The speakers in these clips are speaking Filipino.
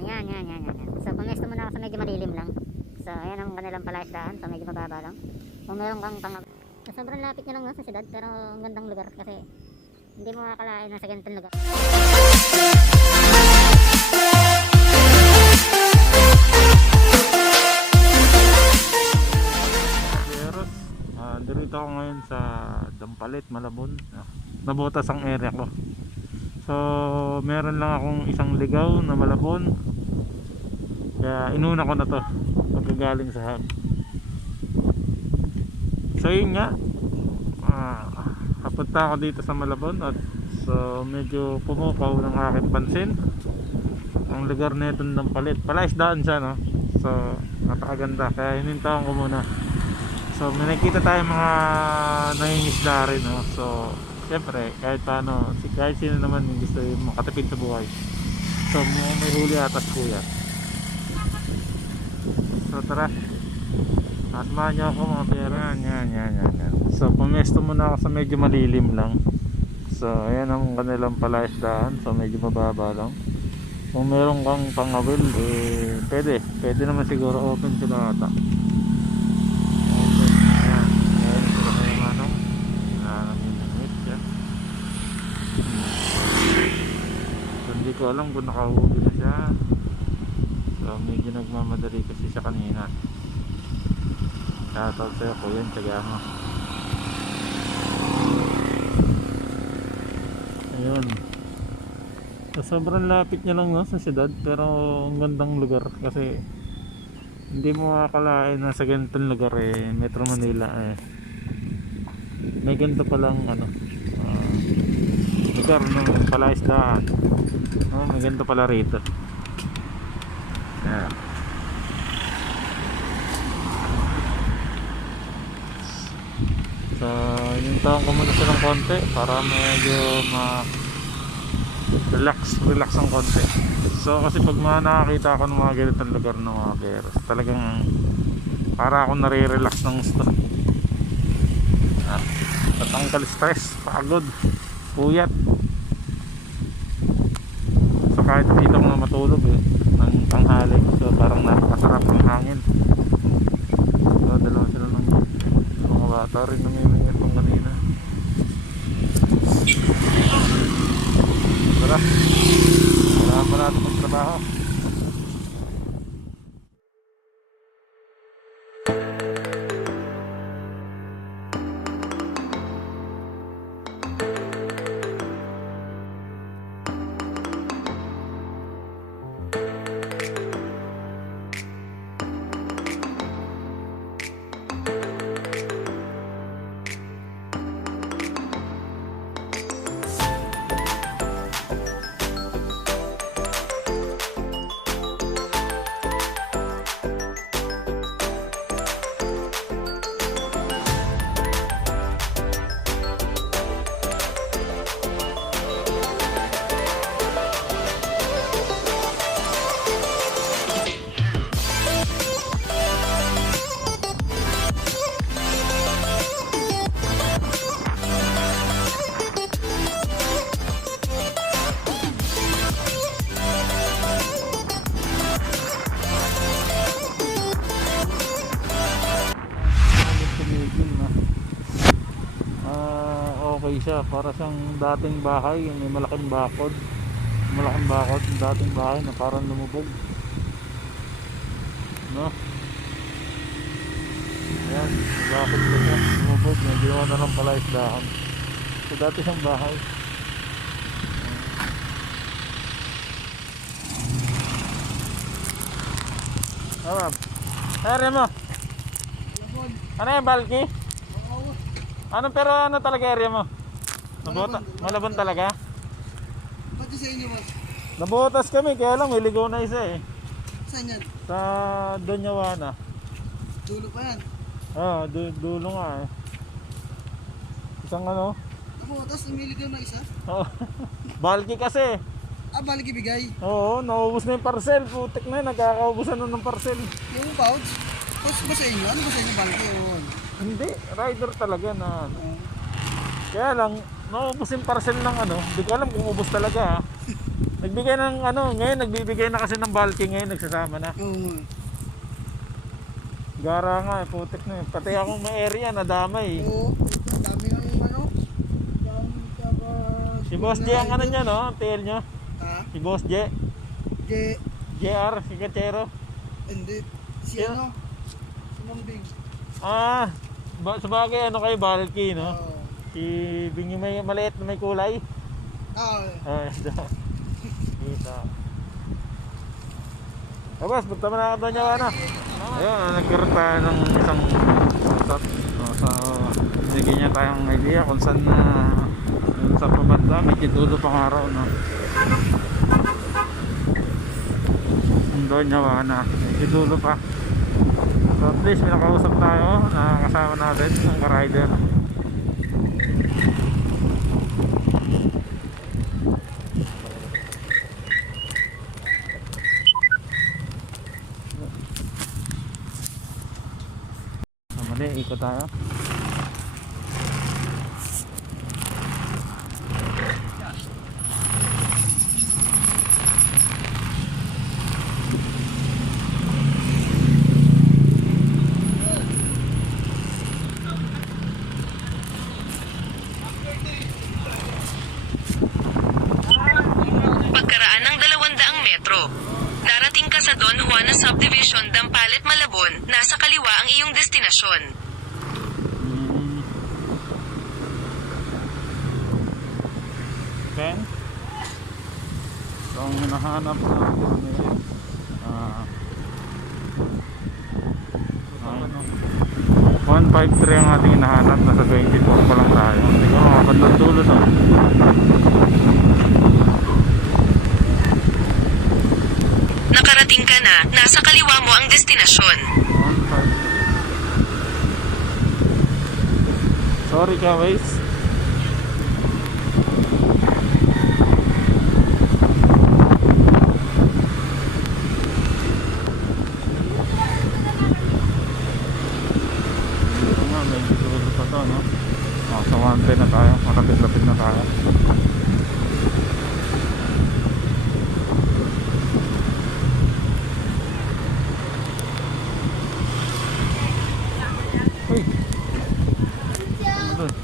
Ayan, yan, yan, yan, yan. So pumesto muna ako sa medyo malilim lang. So ayan ang kanilang palaisdaan. So medyo mababa lang. Kung meron kang pang... So, sobrang lapit nyo lang no, sa siyudad. Pero ang gandang lugar kasi hindi mo makakalain na sa ganitong lugar. Dito ako ngayon sa Dampalit, Malabon. Nabutas ang area ko. So meron lang akong isang ligaw na Malabon. Kaya inuna ko na to pagkagaling sa hub. So yun nga, kapunta ako dito sa Malabon at so medyo pumukaw ng aking pansin ang lugar na itong Dampalit. Palaisdaan siya, no? So napakaganda, kaya hinintahan ko muna. So may nakita tayong mga nangingisda rin, no? So siyempre kahit paano, kahit sino naman yung gusto yung makatipid sa buhay, so may huli atas kuya. So tara, asamahan nyo ako mga pera. Yan. So pumesto muna ako sa medyo malilim lang. So ayan ang kanilang palaisdaan. So medyo mababa lang. Kung meron kang pangawil, pwede naman siguro, open sila ata. Hindi ko alam kung nakahuli na siya. So medyo nagmamadali kasi siya kanina. Shoutout sa'yo kuya, tsaga mo. Ayun. So sobrang lapit niya lang, no, sa siyudad. Pero ang gandang lugar kasi hindi mo makakalain na sa ganitong lugar Metro Manila may ganito palang lugar ng palaisdaan. May ganito pala rito. Yeah. So inintahan ko muna siya ng konti para medyo relax ang konti. So kasi pag nakakita ako ng mga ganitong lugar ng mga bears, talagang para ako nare-relax ng gusto. Tatanggal stress, pagod, puyat. So kahit dito ko na matulog ng tanghali, so parang napakasarap ng hangin. So dalawa sila ng mga bata rin namimingit ng kanina. Tara, wala pa natin magtrabaho. Okay siya, para siyang dating bahay, yung may malaking bakod yung dating bahay na parang lumubog, no? Ayan, bakod ko siya, lumubog na, ginawa na lang pala isdahan. So dati siyang bahay. Area mo ano yung bulky? Pero ano talaga area mo? Malabon talaga? Pati sa inyo, boss? Nabutas kami, kaya lang may ligaw na isa Saan yan? sa Donyawana. Dulo pa yan? Dulo nga isang ano? Tapos namiligaw na isa? Bulky kasi. Balik ibigay? Oo, naubos na yung parcel. Putik na, nagkakaubusan na ng parcel. Yung pouch? Tapos ba sa inyo? Ano ba sa inyo balaki? Hindi, rider talaga na kaya lang, naubos yung parcel ng hindi ko alam kung ubos talaga Nagbigay ng ano, ngayon nagbibigay na kasi ng bulky ngayon, nagsasama na. Oo nga. Gara nga, putik na yun. Pati akong may area, nadamay. Oo. Dami ng ano. Dami ka. Si Boss J ang ano niya, no? TL nyo. Ha? Si Boss J. J. JR, si Kachero. Hindi. Si Sino? ano? Si Mambing. Ah, sabagay ano kayo, bulky, no? Oo. Si Bingi may maliit na may kulay. Ah, Ito. Kita. Boss, punta mo na doon niya, ano? Ayun, nagkaroon tayo ng isang usap. So, bigyan niya tayong idea kung saan na sa pabanda, medyo dulo pang araw, no? Doon niya, na medyo dulo pa. So at least may nakausap tayo na kasama natin ng ka-rider. Mali, ikot tayo. Pagkaraan ng 200 metro. Darating ka sa Don Juana Subdivision, Dampalet, Malabon. Nasa kaliwa ang iyong destinasyon. Okay. So ang hinahanap natin ngayon, 153 ang ating hinahanap, nasa 24 pa lang tayo. Hindi ko makapagod dulo to. Nakarating ka na. Nasa kaliwa mo ang destinasyon. 153. Sorry ka, guys. Ito nga, medyo dulo pa to, no? Sa 110 na tayo, makapit-lapit na tayo. Uy! Ano doon?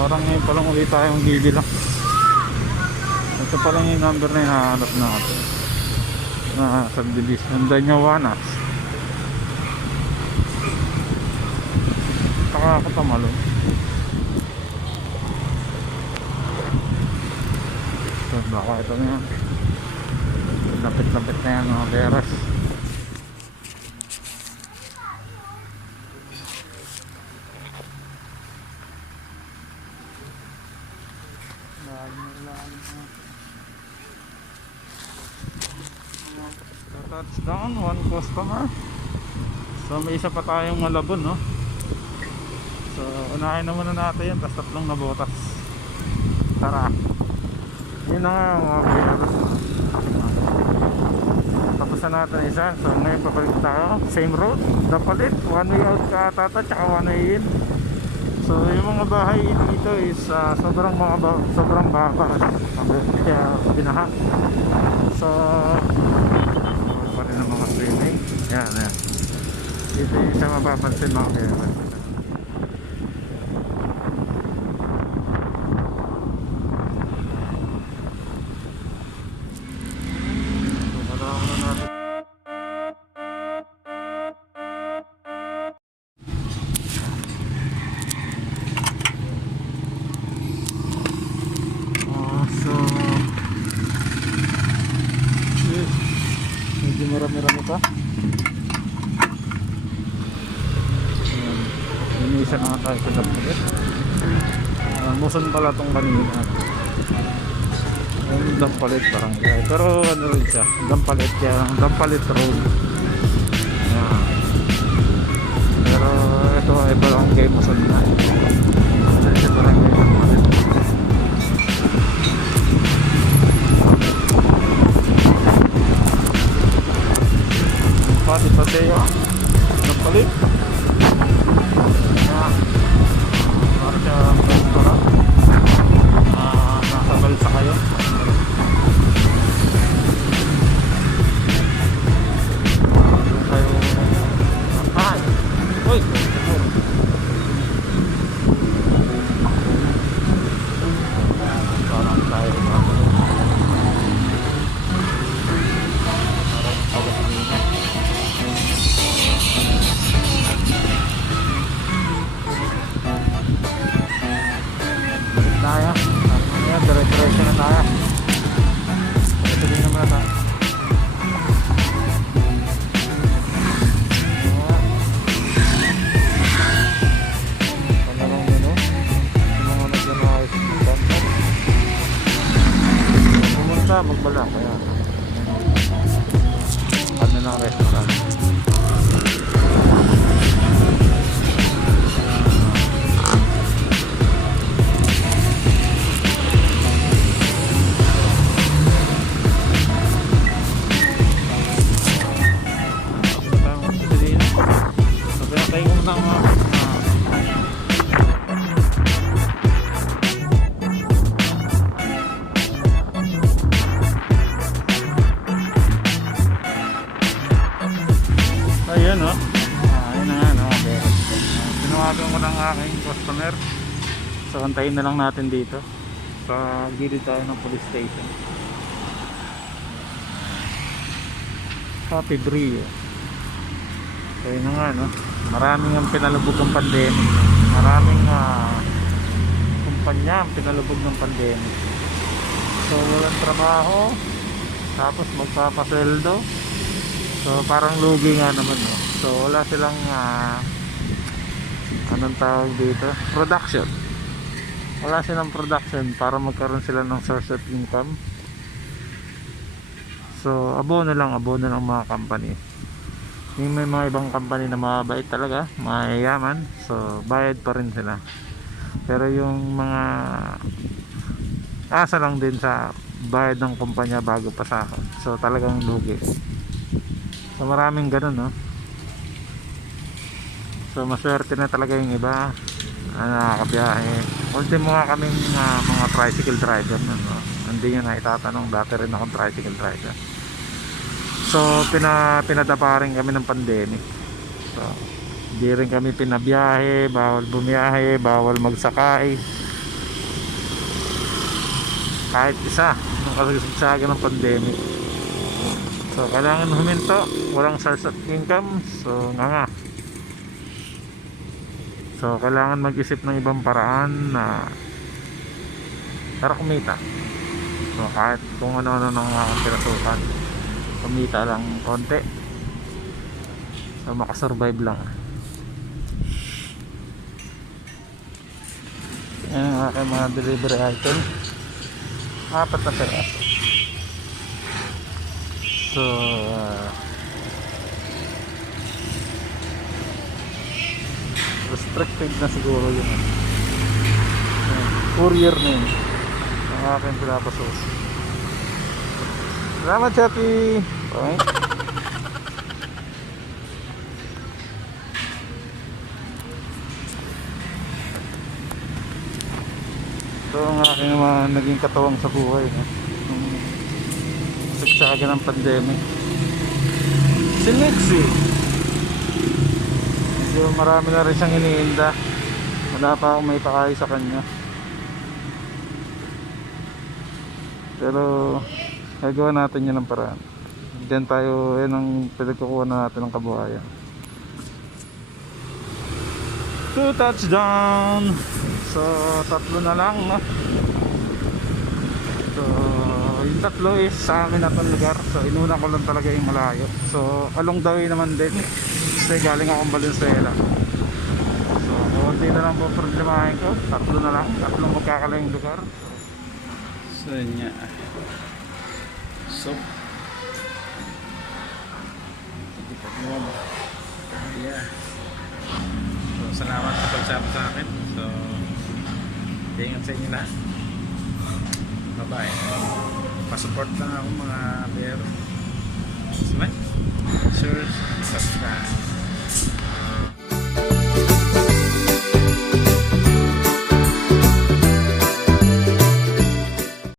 Parang ngayon palang ulit tayong gili lang. Ito palang yung number na hinahanap natin. Subdivision Danyawanas. Nakakatamalo. So baka ito na yan. Lapit-lapit na yan mga beras. Touchdown, one customer. So may isa pa tayong Malabon, no? So unahin na muna natin yan, tapos tatlong nabotas. Tara. Yun na nga mga beras. Tapos na natin isa. So ngayon papalik tayo, same road, Dapalit, one way out ka tata, tsaka one way in. So yung mga bahay dito is sobrang baba, kaya binaha. So pa rin ang mga swimming. Yan. Dito yung isa mapapansin mga kaya. Medyo marami-rami pa. Inisa na tayo sa Dapalit. Muson pala itong kanina. Yung Dapalit barangay. Pero ano rin siya, Dapalit yan, Dapalit Road. Yan. Pero ito ay barangay Muson na. Ano siya barangay Dapalit. Pati Paseo Dapalit. Para siya restaurant. magbalak. Kaya ano ng restaurant. Sabay ko na mga ayan o. Ayun na nga no. Tinawagan ko ng aking customer. So antayin na lang natin dito. Sa gilid tayo ng police station. Happy Brio. So yun na nga no. Maraming ang pinalubog ng pandemic. Maraming kumpanya ang pinalubog ng pandemic. So walang trabaho. Tapos magpapasweldo. So parang lugi nga naman no. So wala silang anong tawag dito? Production. Wala silang production para magkaroon sila ng source of income. So abono lang mga company. Yung may mga ibang company na mabait talaga, mayayaman, so bayad pa rin sila. Pero yung mga asa lang din sa bayad ng kumpanya bago pasakot. So talagang lugi. So maraming ganun no. So maswerte na talaga yung iba nakakabiyahe. Ultimo nga kaming mga tricycle driver no. Hindi nyo na itatanong, dati rin akong tricycle driver. So pinadapa rin kami ng pandemic. So hindi rin kami pinabiyahe, bawal bumiyahe, bawal magsakay. Kahit isa nung kasagsagan ng pandemic. So kailangan huminto, walang source of income. So nga. So kailangan mag-isip ng ibang paraan na para kumita. So kahit kung ano-ano nang pinasukan, kumita lang konti. So makasurvive lang. Yan ang aking mga delivery item. 4 na peraso. So restricted na siguro yung courier na yun ang aking pinapasos. Salamat Chappy. Okay. Ito ang aking mga naging katuwang sa buhay no? Sagsagan ng pandemic. Si Nixie, medyo marami na rin siyang iniinda. Wala pa akong may pakain sa kanya. Pero gagawa natin yun ng paraan. Diyan tayo, yan ang pinagkukuha na natin ng kabuhayan. 2 touchdown. So 3 na lang no? So yung 3 is sa amin na itong lugar. So inuna ko lang talaga yung malayo. So along the way naman din kasi galing akong Valenzuela. So konti na lang po problemahin ko. 3 na lang, 3 magkakalayong lugar. So niya. So yeah. So salamat sa pagsama sa akin. So ingat sa inyo lahat. Bye bye. Pasupport lang ako mga bear. Smile. Sure. Subscribe.